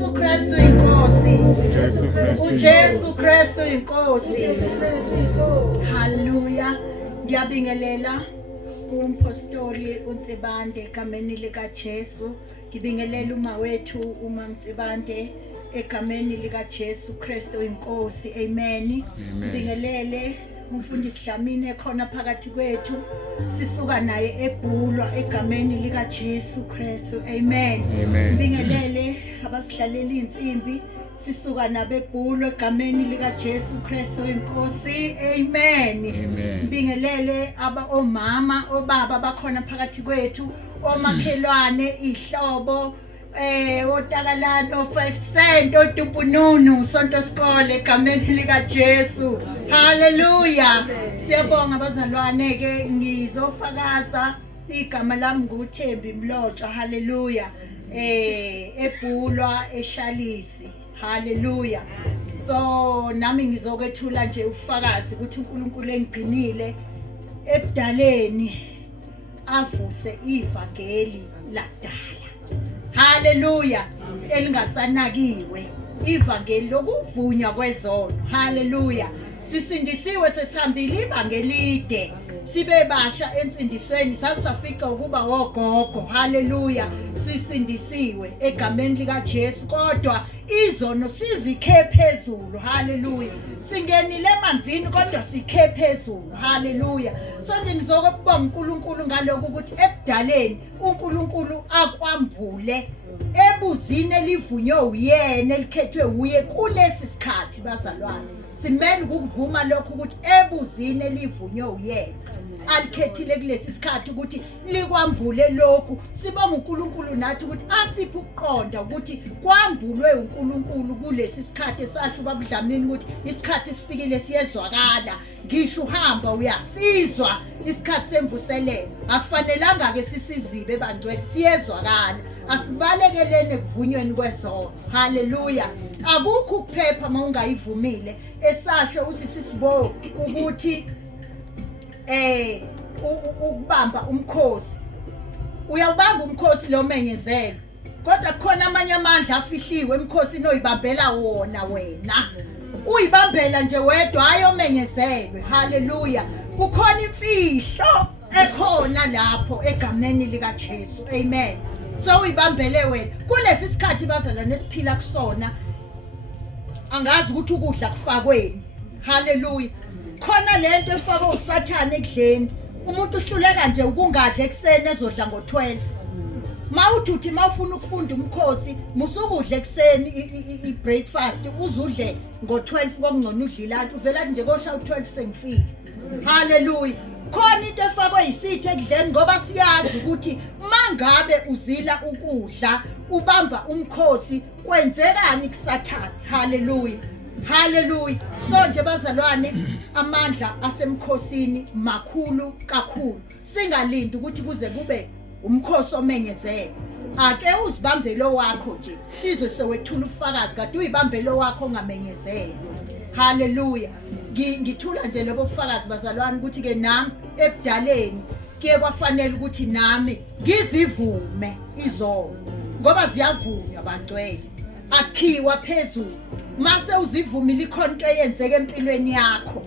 uJesu Kristu inkosi. uJesu Kristu inkosi. Hallelujah. Ngiyabingelela kumpostoli uNtsibande egameni lika Jesu. Ngibingelela uma wethu uma Mtsibande egameni lika Jesu Kristu inkosi. Amen. Ngibingelele umfundisi Dlamini ekhona phakathi kwethu. Sisuka naye eBhulwa egameni lika Jesu Kristu. Amen. Ngibingelele abasihlalela insimbi. Sisuka nabeBhulwa egameni lika Jesu Kristu inkosi. Amen. Ngibingelele omama obaba bakhona phakathi kwethu, omakhelwane, ihlobo, oTakalano, 5 cent, oTupununu, Sonto Skole egameni lika Jesu. Hallelujah. Siyabonga bazalwane ke ngizofakaza igama lami nguThembi Mlotshwa. Hallelujah. eBhulwa eShalisi. Hallelujah. So nami ngizokwethula nje ufakazi ukuthi uNkulunkulu engigcinile ebudaleni avuse ivangeli lakudala. Hallelujah. Elingasanakiwe ivangeli lokuvunywa kwezono. Hallelujah. Sisindisiwe sesihambile ivangelide sibe basha ensindisweni sasafika ukuba wogogo. Hallelujah. Sisindisiwe egameni lika Jesu kodwa izono sizikhe phezulu. Hallelujah. Singenile emanzini kodwa sikhe phezulu. Hallelujah. So nje ngizokubonga uNkulunkulu ngalokho ukuthi ebudaleni uNkulunkulu akwambule ebuzini elivunywe uyena elikhethwe uye kulesi sikhathi bazalwane. Simele ukuvuma lokho ukuthi ebuzini elivunywe uyena alikhethile kulesi sikhathi ukuthi likwambule lokhu. Sibonga uNkulunkulu nathi ukuthi asiphe ukuqonda ukuthi kwambulwe uNkulunkulu kulesi sikhathi esasho babudlamini ukuthi isikhathi sifikile siyezwakala. Ngisho uhamba uyasizwa isikhathi semvuselelo. Akufanelanga ke sisizibe bangcwele siyezwakala. Asibalekelene kuvunyweni kwezono. Hallelujah. Akukho ukuphepha mawungayivumile esasho usisibo ukuthi ukubamba umkhosi. Uyawubamba umkhosi lo menyezelo. Kodwa khona amanye amandla afihliwe emkhosini oyibambela wona wena. Uyibambela nje wedwa ayomenyezelwe. Hallelujah. Kukhona imfihlo ekhona lapho egameni lika Jesu. Amen. So uyibambele wena kulesi sikhathi bazalwane esiphila kusona. Angazi ukuthi ukudla kufakweni. Hallelujah. Khona lento efakwe uSathane ekudleni. Umuntu uhluleka nje ukungadla ekseni ezodla ngo12. Mawuthi mawufuna ukufunda umkhosi musukudla ekseni ibreakfast uzudle ngo12 kokungcono udlila uvela nje kosha u12 sengifile. Hallelujah. Khona into efakwe isithe ekudleni ngoba siyazi ukuthi mangabe uzila ukudla ubamba umkhosi kwenzekani kuSathane. Hallelujah. Hallelujah. So nje bazalwane amandla asemkhosini makhulu kakhulu. Singalindi ukuthi kuze kube umkhosi omenyezelo. Ake uzibambelo wakho nje sizwe sewethula ufakazi kade uyibambelo wakho ongamenyezelo. Hallelujah. Ngithula nje lobo bufakazi bazalwane ukuthi ke nami ebudaleni ke kwafanele ukuthi nami ngizivume izono ngoba ziyavunywa bangcwele. Akhiwa phezulu. Mase uzivumile ikhonto eyenzeke empilweni yakho.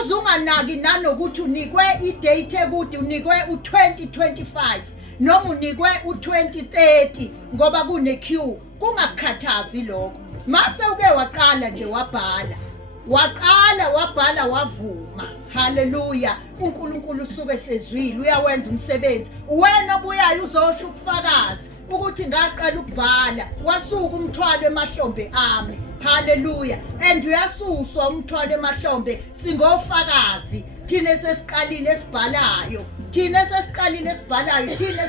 Uzunganaki nanokuthi unikwe idate ekude unikwe u2025 noma unikwe u2030 ngoba kune queue kungakhathazi lokho. Mase uke waqala nje wabhala. Wabhala wavuma. Hallelujah. uNkulunkulu usuke sezwile uyawenza umsebenzi. Wena obuyayo uzosho ukufakaza ukuthi ngaqala ukubhala wasuka umthwalo emahlombe ami. Hallelujah. And uyasuswa umthwalo emahlombe singofakazi. Thina sesiqalile esibhalayo. Thina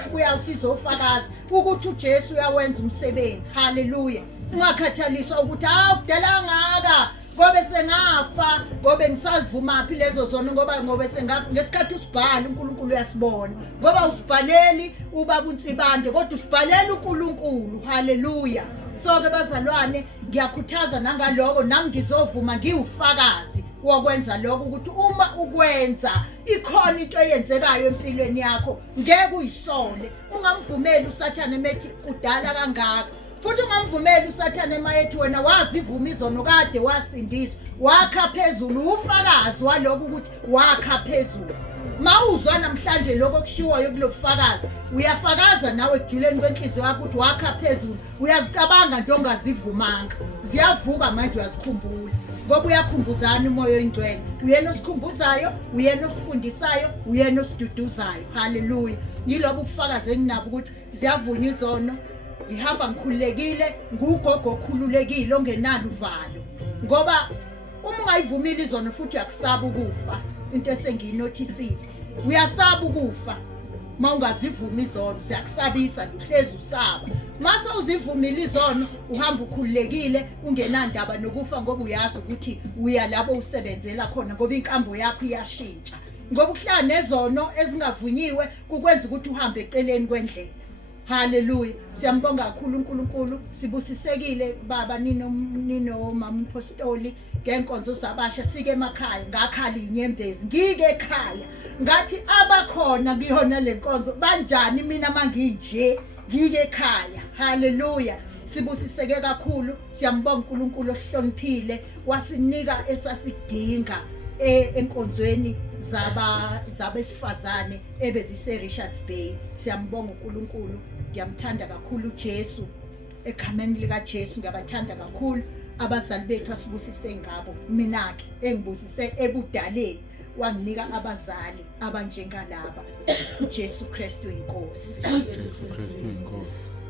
sibuya usizofakaza ukuthi uJesu uyawenza umsebenzi. Hallelujah. Ungakhathaliswa ukuthi kudala ngaka ngobe sengafa ngobe ngisazivuma phi lezo zona ngobe sengafa ngesikhathi usibhala uNkulunkulu uyasibona ngoba usibhaleli ubaba uNtsibande kodwa usibhalela uNkulunkulu. Hallelujah. So ke bazalwane ngiyakhuthaza nangaloko nami ngizovuma ngiwufakazi wokwenza lokho ukuthi uma ukwenza ikhona into eyenzekayo empilweni yakho ngeke uyisole. Ungamvumeli uSathane methi kudala kangaka futhi ungamvumeli usathane emayethi wena wazivuma izono kade wasindiswa wakha phezulu ufakazi waloko ukuthi wakha phezulu mawuzwa namhlanje lokho kushiwayo kulofakazi uyafakaza nawe ejuleni kwenhliziyo yakho ukuthi wakha phezulu uyazicabanga nje ongazivumanga ziyavuka manje uyazikhumbula ngoba uyakhumbuzana umoya oyingcwele uyena osikhumbuzayo uyena osifundisayo uyena osiduduzayo haleluya yilobo ubufakazi enginabo ukuthi ziyavunya izono ngihamba ngikhululekile ngugogo okhululekile ongenalo uvalo ngoba uma ungayivumile izono futhi uyakusaba ukufa into esengiyinothisile uyasaba ukufa mawungazivuma izono ziyakusabisa uhlezi usaba mase uzivumile izono uhamba ukhululekile ungenandaba nokufa ngoba uyazi ukuthi uya lapho usebenzela khona ngoba inkambo yakho iyashintsha ngoba ukuhlala nezono ezingavunyiwe kukwenza ukuthi uhambe eceleni kwendlela haleluya siyambonga kakhulu uNkulunkulu sibusisekile baba nino mama impostoli ngenkonzo zabasha sike emakhaya ngakhala inyembezi ngike ekhaya ngathi abakhona kuyona lenkonzo banjani mina manginje ngike ekhaya haleluya sibusiseke kakhulu siyambonga uNkulunkulu ohloniphile wasinika esasidinga enkonzweni zabesifazane ebezise Richards Bay siyambonga uNkulunkulu ngiyamthanda kakhulu uJesu ekhameni lika Jesu ngabathanda kakhulu abazali bethu asibusise ngabo mina ke engibusise ebudaleni wanginika abazali abanjengalaba uJesu Kristu inkosi Yesu Kristu inkosi